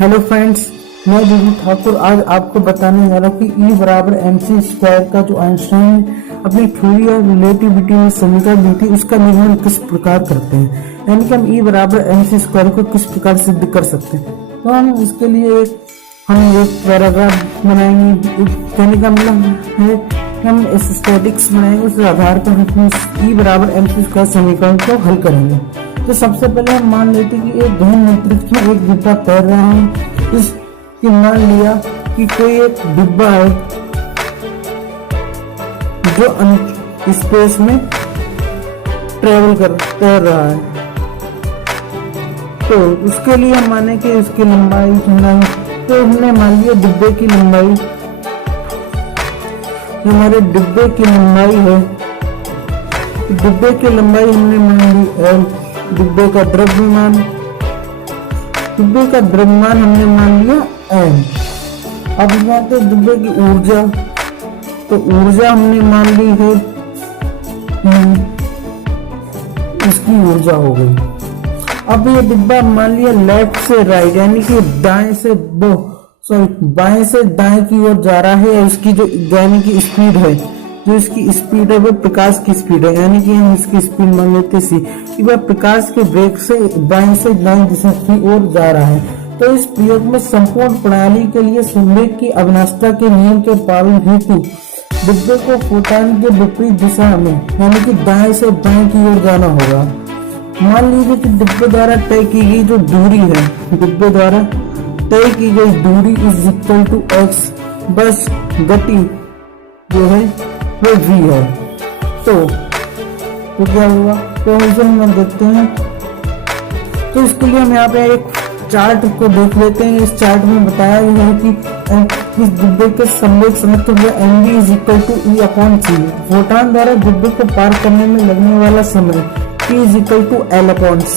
Hello friends, मैं विभू ठाकुर आज आपको बताने जा रहा हूँ कि E बराबर MC स्क्वायर का जो आइंस्टाइन ने अपनी थ्योरी ऑफ रिलेटिविटी में समीकरण दी थी उसका निर्माण किस प्रकार करते हैं, यानी कि हम E बराबर MC स्क्वायर को किस प्रकार सिद्ध कर सकते हैं। तो हम इसके लिए एक पैराग्राफ बनाएंगे। कहने का मतलब है कि हम स्टैटिक्स बनाएंगे, उस आधार पर हम E बराबर MC स्क्वायर समीकरण को हल करेंगे। तो सबसे पहले हम मान लेते हैं कि एक घन अंतरिक्ष में एक डिब्बा तैर रहा है। इसकी मान लिया कि कोई एक डिब्बा है जो स्पेस में तैर रहा है। तो उसके लिए हम माने कि उसकी लंबाई तो हमने मान लिया डिब्बे की लंबाई, हमारे डिब्बे की लंबाई है, डिब्बे की लंबाई हमने मान ली L। डिब्बे का द्रव्यमान हमने मान लिया m। अब जानते हैं डिब्बे की ऊर्जा, तो ऊर्जा हमने मान ली है इसकी ऊर्जा हो गई। अब ये डिब्बा मान लिया लेफ्ट से राइट यानी कि बाएं से दाएं की ओर जा रहा है। इसकी जो यानी कि स्पीड है, जो इसकी स्पीड है वो प्रकाश की स्पीड है, यानी कि हम इसकी स्पीड मान लेते सी कि वह प्रकाश के वेग से बाएं से दाएं दिशा की ओर जा रहा है। तो इस प्रयोग में संपूर्ण प्रणाली के लिए संवेग की अविनाशिता के नियम के पालन हेतु डिब्बे को फोटॉन के विपरीत दिशा में यानी कि दाएं से बाएं की ओर जाना होगा। मान लीजिए कि डिब्बे द्वारा तय की गई जो दूरी है, डिब्बे द्वारा तय की गई दूरी इज इक्वल टू x, बस गति जो है वो v है। तो क्या हुआ, तो इसे हम देखते हैं। तो इसके लिए हम यहाँ पे एक चार्ट को देख लेते हैं। इस चार्ट में बताया गया है कि इस डिब्बे के संवेग समर्थ हुआ mv is equal to E upon c। Photon द्वारा डिब्बे को पार करने में लगने वाला समय t is equal to L upon c।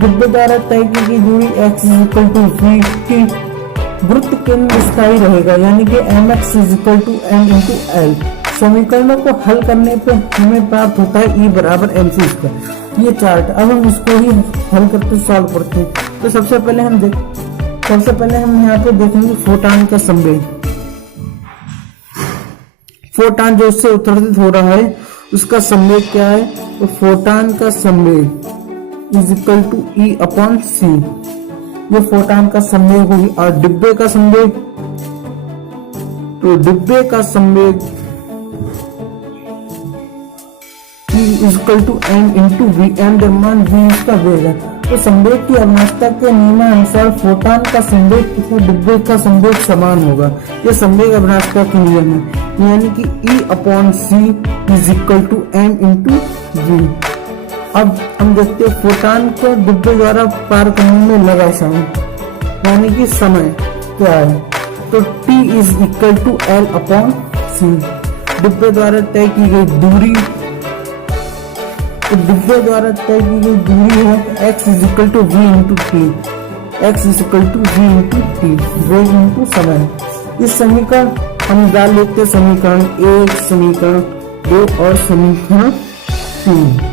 डिब्बे द्वारा तय की गई दूरी x is equal to v t। वृत्त केंद्र स्थायी रहेगा यानी कि mx is equal to m into l। समीकरणों को हल करने पे हमें प्राप्त होता है E बराबर MC स्क्वायर। ये चार्ट, अब हम इसको ही हल करते सॉल्व करते हैं। तो सबसे पहले हम यहाँ पे देखेंगे फोटॉन का संवेग। फोटॉन जो उससे उत्सर्जित हो रहा है उसका संवेग क्या है, तो फोटॉन का संवेग is equal to E upon c। ये फोटॉन का संवेग होगी। और डिब्बे का संवेग, तो डिब्बे का संवेग E equal to m into V. m द्रव्यमान v इसका वेग है। तो संवेग की अविनाशिता के नियमानुसार फोटॉन का संवेग तथा डिब्बे का संवेग समान होगा। यह संवेग अविनाशिता के नियम है, यानी कि E upon c is equal to m into v। अब हम देखते हैं फोटॉन को डिब्बे द्वारा पार करने में लगा समय, यानी कि समय क्या है, तो t is equal to L upon c। डिब्बे द्वारा तय की गई दूरी, तो डिब्बे द्वारा तय की गई दूरी है x is equal to v into T. x is equal to v into T, वेग इंटू समय। इस समीकरण हम डाल लेते हैं समीकरण 1, समीकरण 2 और समीकरण 3।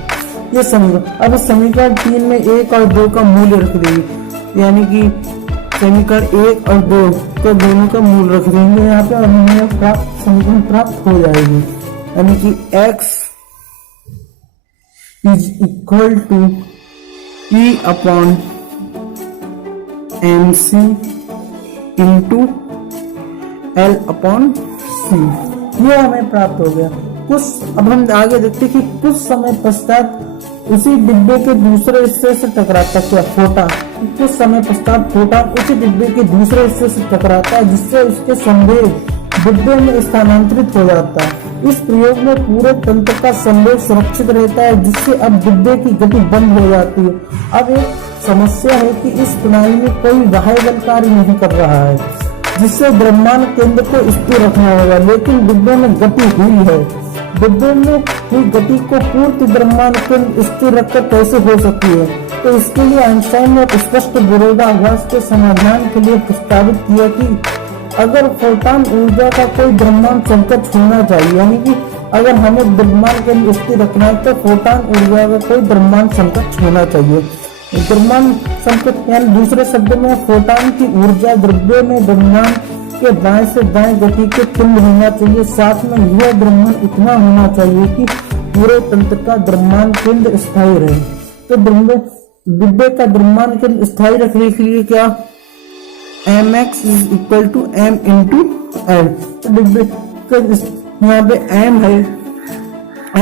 ये समीकरण, अब समीकरण 3 में 1 और 2 का मूल्य रख देंगे, यानी कि समीकरण 1 और 2 को दोनों का मूल रख देंगे यहाँ पे, और हमें समीकरण प्राप्त हो जाएगी, यानी कि x is equal to E upon MC into L upon C। ये हमें प्राप्त हो गया। अब हम आगे देखते हैं कि कुछ समय पश्चात उसी डिब्बे के दूसरे हिस्से से टकराता क्या फोटॉन। कुछ समय पश्चात फोटॉन उसी डिब्बे के दूसरे हिस्से से टकराता है, जिससे उसके संवेग डिब्बे में स्थानांतरित हो जाता है। इस प्रयोग में पूरे तंत्र का संवेग सुरक्षित रहता है, जिससे अब डिब्बे की गति बंद हो जाती है। अब एक समस्या है कि इस प्रणाली में कोई बाह्य बल कार्य नहीं कर रहा है, जिससे द्रव्यमान केंद्र को स्थिर रखना होगा, लेकिन डिब्बे में गति हुई है। डिब्बे में हुई गति को पूर्ण द्रव्यमान केंद्र स्थिर रखकर कैसे हो सकती है, तो इसके लिए आइंस्टाइन ने एक स्पष्ट विरोधाभास के समाधान के लिए प्रस्तावित किया कि अगर फोटॉन ऊर्जा का कोई द्रव्यमान संकट होना चाहिए, यानी कि अगर हमें द्रव्यमान केंद्र स्थिर रखना है तो फोटॉन ऊर्जा का कोई द्रव्यमान संकट होना चाहिए। द्रव्यमान संकेत यानी दूसरे शब्द में फोटॉन की ऊर्जा द्रव्य में द्रव्यमान के बाएं से दाएं गति के तुल्य होना चाहिए। साथ में यह द्रव्यमान इतना होना चाहिए कि पूरे तंत्र का द्रव्यमान केंद्र स्थायी रहे। तो डिब्बे का द्रव्यमान केंद्र स्थायी रखने के लिए क्या mx is equal to m into L. तो डिब्बे का यहाँ पे m है,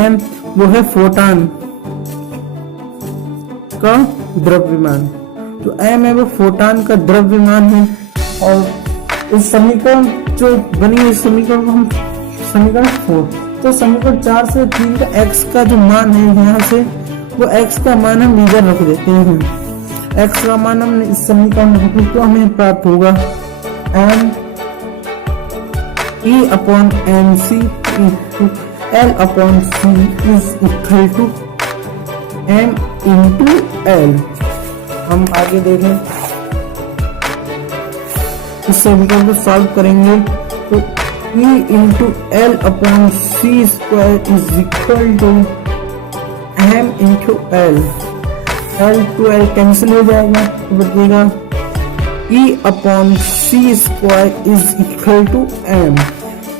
m वो है फोटॉन का द्रव्यमान, तो m है वो फोटॉन का द्रव्यमान है। और इस समीकरण जो बनी है, इस समीकरण को हम समीकरण 4, तो समीकरण 4 से 3 का x का जो मान है यहाँ से वो x का मान हम नीचे रख देते हैं। x का मान हमने इस समीकरण में रखा तो हमें प्राप्त होगा m e upon M C L upon C is equal to m into L. हम आगे देखें, इस समीकरण को सॉल्व करेंगे तो E into L upon C square is equal to m into L. L to L cancel हो जाएगा तो बचेगा E upon C square is equal to m।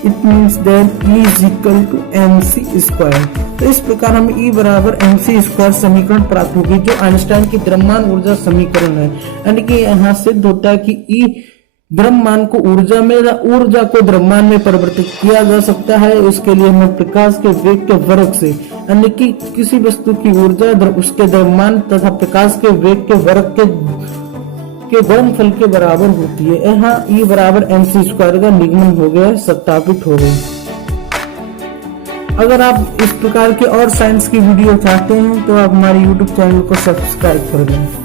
It means that E is equal to mc square. तो इस प्रकार हमें E बराबर mc square समीकरण प्राप्त होगी, जो आइंस्टाइन की द्रव्यमान ऊर्जा समीकरण है। यानी कि यहाँ सिद्ध होता है कि E द्रव्यमान को ऊर्जा में, ऊर्जा को द्रव्यमान में परिवर्तित किया जा सकता है। इसके लिए हमें प्रकाश के वेग के वर्ग से, यानी कि किसी वस्तु की ऊर्जा उसके द्रव्यमान तथा प्रकाश के वेग के वर्ग के गुणनफल के बराबर होती है। यहाँ E बराबर mc स्क्वायर का निगमन हो गया, सत्यापित हो गई। अगर आप इस प्रकार के और साइंस की वीडियो चाहते हैं तो आप हमारे YouTube चैनल को सब्सक्राइब कर दें।